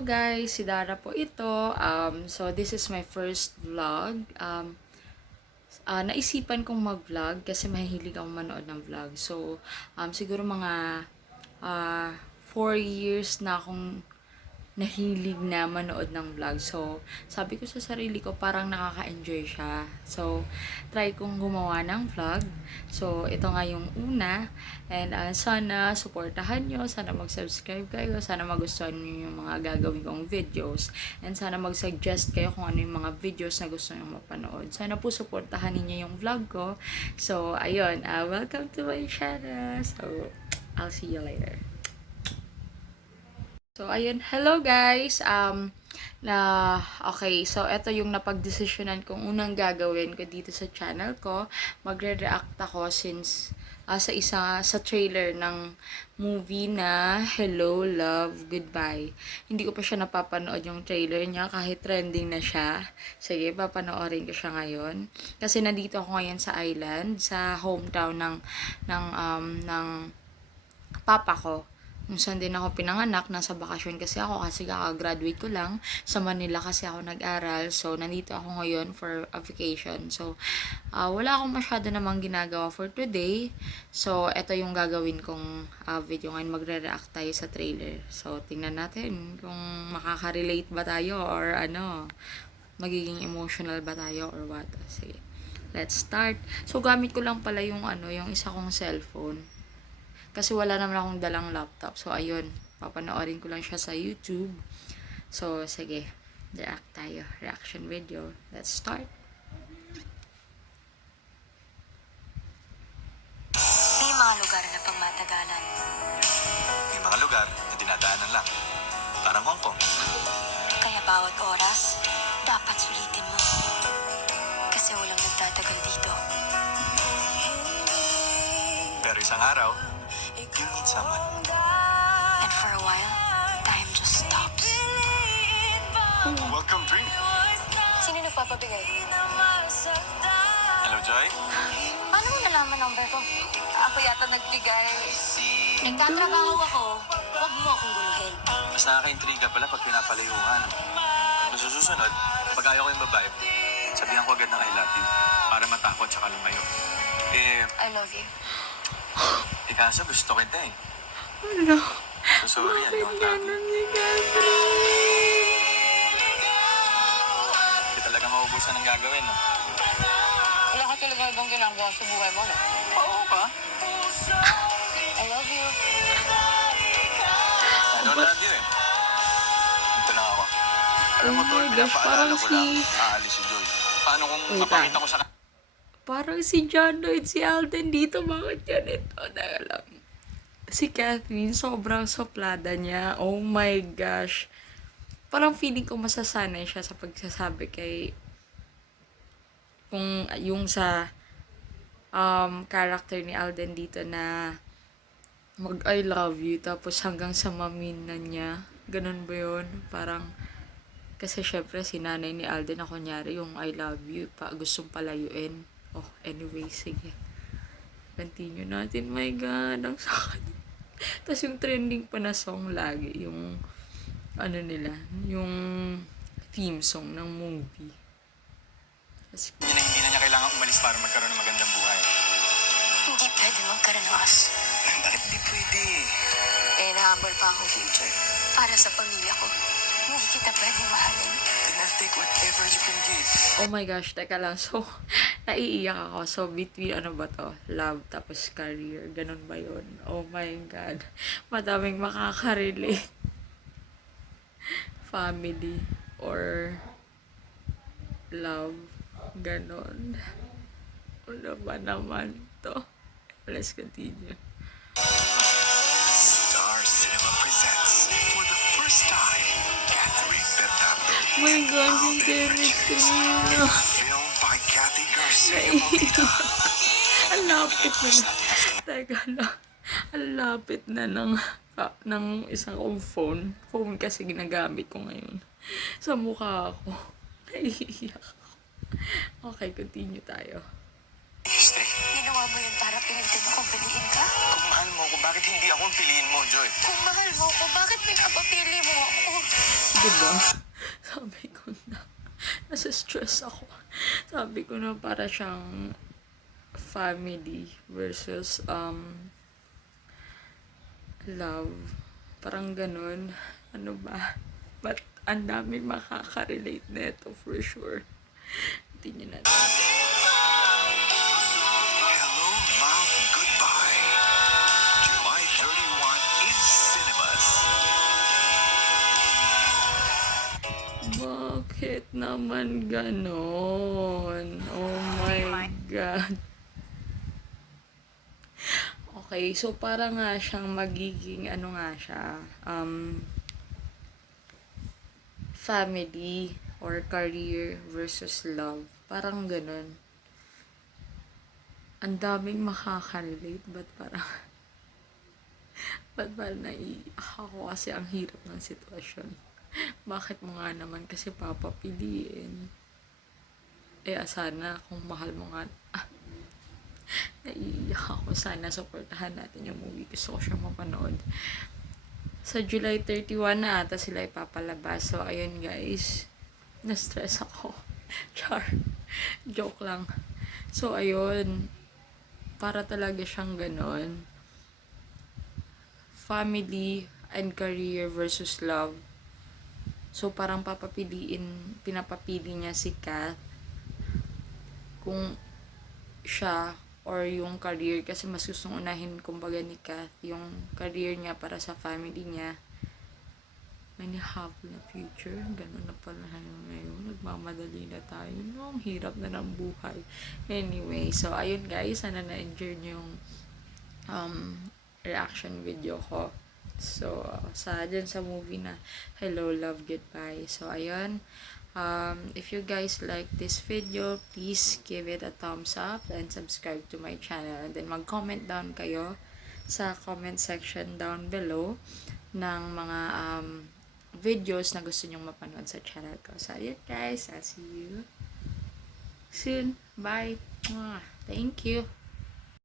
Hello guys, si Dara po ito. So this is my first vlog. Naisipan kong mag-vlog kasi mahilig akong manood ng vlog. So siguro mga 4 years na akong nahilig na manood ng vlog. So, sabi ko sa sarili ko, parang nakaka-enjoy siya. So, try kong gumawa ng vlog. So, ito nga yung una. And sana supportahan nyo. Sana mag-subscribe kayo. Sana magustuhan nyo yung mga gagawin kong videos. And sana mag-suggest kayo kung ano yung mga videos na gusto nyo mapanood. Sana po supportahan ninyo yung vlog ko. So, ayun. Welcome to my channel. So, I'll see you later. So, ayun. Hello, guys. Okay. So, ito yung napagdesisyonan kong unang gagawin ko dito sa channel ko. Magre-react ako since sa trailer ng movie na Hello, Love, Goodbye. Hindi ko pa siya napapanood yung trailer niya kahit trending na siya. Sige, papanoorin ko siya ngayon. Kasi nandito ako ngayon sa island, sa hometown ng papa ko. Kung saan din ako pinanganak, nasa bakasyon kasi ako kasi kaka-graduate ko lang. Sa Manila kasi ako nag-aral. So, nandito ako ngayon for a vacation. So, wala akong masyado namang ginagawa for today. So, ito yung gagawin kong video ngayon. Magre-react tayo sa trailer. So, tingnan natin kung makaka-relate ba tayo or magiging emotional ba tayo or what. Sige, let's start. So, gamit ko lang pala yung yung isa kong cellphone. Kasi wala naman akong dalang laptop. So, ayun. Papanoorin ko lang siya sa YouTube. So, sige. React tayo. Reaction video. Let's start. May mga lugar na pangmatagalan. May mga lugar na dinadaanan lang. Parang Hong Kong. Kaya bawat oras, dapat sulitin mo. Kasi walang nagtatagal dito. Pero isang araw, you meet someone. And for a while, time just stops. Welcome, Dream. Sino nagpapabigay? Hello, Joy. Paano mo nalaman number ko? Ako yata nagbigay. Nagtatrabaho ako. Huwag mo akong guluhin. Mas nakaka-intriga pala pag pinapalayuhan. Kung susunod, pag ayaw ko yung babae, sabihan ko agad ng I love you para matakot tsaka lumayo. I love you. Kaso gusto kita eh. Ano? So, sorry, I don't love you. Si Catherine? Hindi talaga maubusan ng gagawin, no? Wala ka talaga ibang ginagawa sa buhay mo, no? Oo ka. I love you. I don't love you eh. Dito lang ako. Alam mo, Oh Tol, my gosh, pinapaalala parang ko si... lang, aalis si Joy. Paano kung Wait, mapakita ko sa Parang si John Lloyd, si Alden dito, bakit yan ito? Dahil lang. Si Catherine, sobrang soplada niya. Oh my gosh. Parang feeling ko masasanay siya sa pagsasabi kay... Kung yung sa character ni Alden dito na mag-I love you, tapos hanggang sa mamin na niya. Ganun ba yun? Parang... Kasi syempre si nanay ni Alden na kunyari yung I love you, gustong palayuin. Oh, anyway, sige. Continue natin. My God, ang sakit. Tapos yung trending pa na song lagi, yung nila, yung theme song ng movie. Tapos, hindi na niya kailangan umalis para magkaroon ng magandang buhay. Hindi pwede magkaroon ng us. Bakit di pwede? Nahabol pa akong future. Para sa pamilya ko. Hindi kita pwedeng mahalin. Then I'll take whatever you can give. oh my gosh, teka lang. So, naiiyak ako. So, between ba to? Love, tapos career. Ganun ba yun? Oh my God. Madaming makaka-relate. Family or love. Ganon. Ano ba naman to? Let's continue. Star Cinema presents for the first time Catherine Bernardo. Oh my God, yung chemistry nila. Filmed by Kathy Garcia Naiiyak. Molina. Ang lapit na. Teka lang. Ang lapit na ng isang kong phone. Phone kasi ginagamit ko ngayon. Sa mukha ko. Naiiyak ako. Okay, continue tayo. Stay. Ginawa mo yun para pilitin akong piliin ka? Kung mahal mo ko, Bakit hindi ako ang piliin mo, Joy? Kung mahal mo ko, bakit pinapapili mo ako? Diba? Sabi ko na, nasa stress ako. Sabi ko na para siyang family versus love. Parang ganun. Ano ba? But ang dami makaka-relate na ito for sure. Tingnan natin. Hello, Love, Goodbye. July 31 in cinemas. Bakit naman ganon? Oh my God. Okay, so para nga siyang magiging, ano nga siya, family or career versus love. Parang ganun. Ang daming makaka-relate, but parang, ba't parang naiiyak ako kasi ang hirap ng sitwasyon. Bakit mo nga naman kasi papapiliin? Sana kung mahal mo nga, naiiyak ako. Sana supportahan natin yung movie. Gusto ko siya mapanood. Sa July 31 na ata sila ipapalabas. So, ayun guys. Na-stress ako. Char. Joke lang. So, ayun. Para talaga siyang ganon. Family and career versus love. So, parang pinapapili niya si Kath kung siya or yung career, kasi mas gustong unahin kumbaga ni Kath yung career niya para sa family niya. May have na future, ganun na pala ngayon, nagmamadali na tayo, no? Ang hirap na ng buhay. Anyway, so ayun guys, sana na-enjoy niyo yung reaction video ko. So, dyan sa movie na Hello, Love, Goodbye. So, ayun. If you guys like this video, please give it a thumbs up and subscribe to my channel. And then mag-comment down kayo sa comment section down below ng mga videos na gusto nyong mapanood sa channel ko. So, ayun guys. I'll see you soon. Bye. Thank you.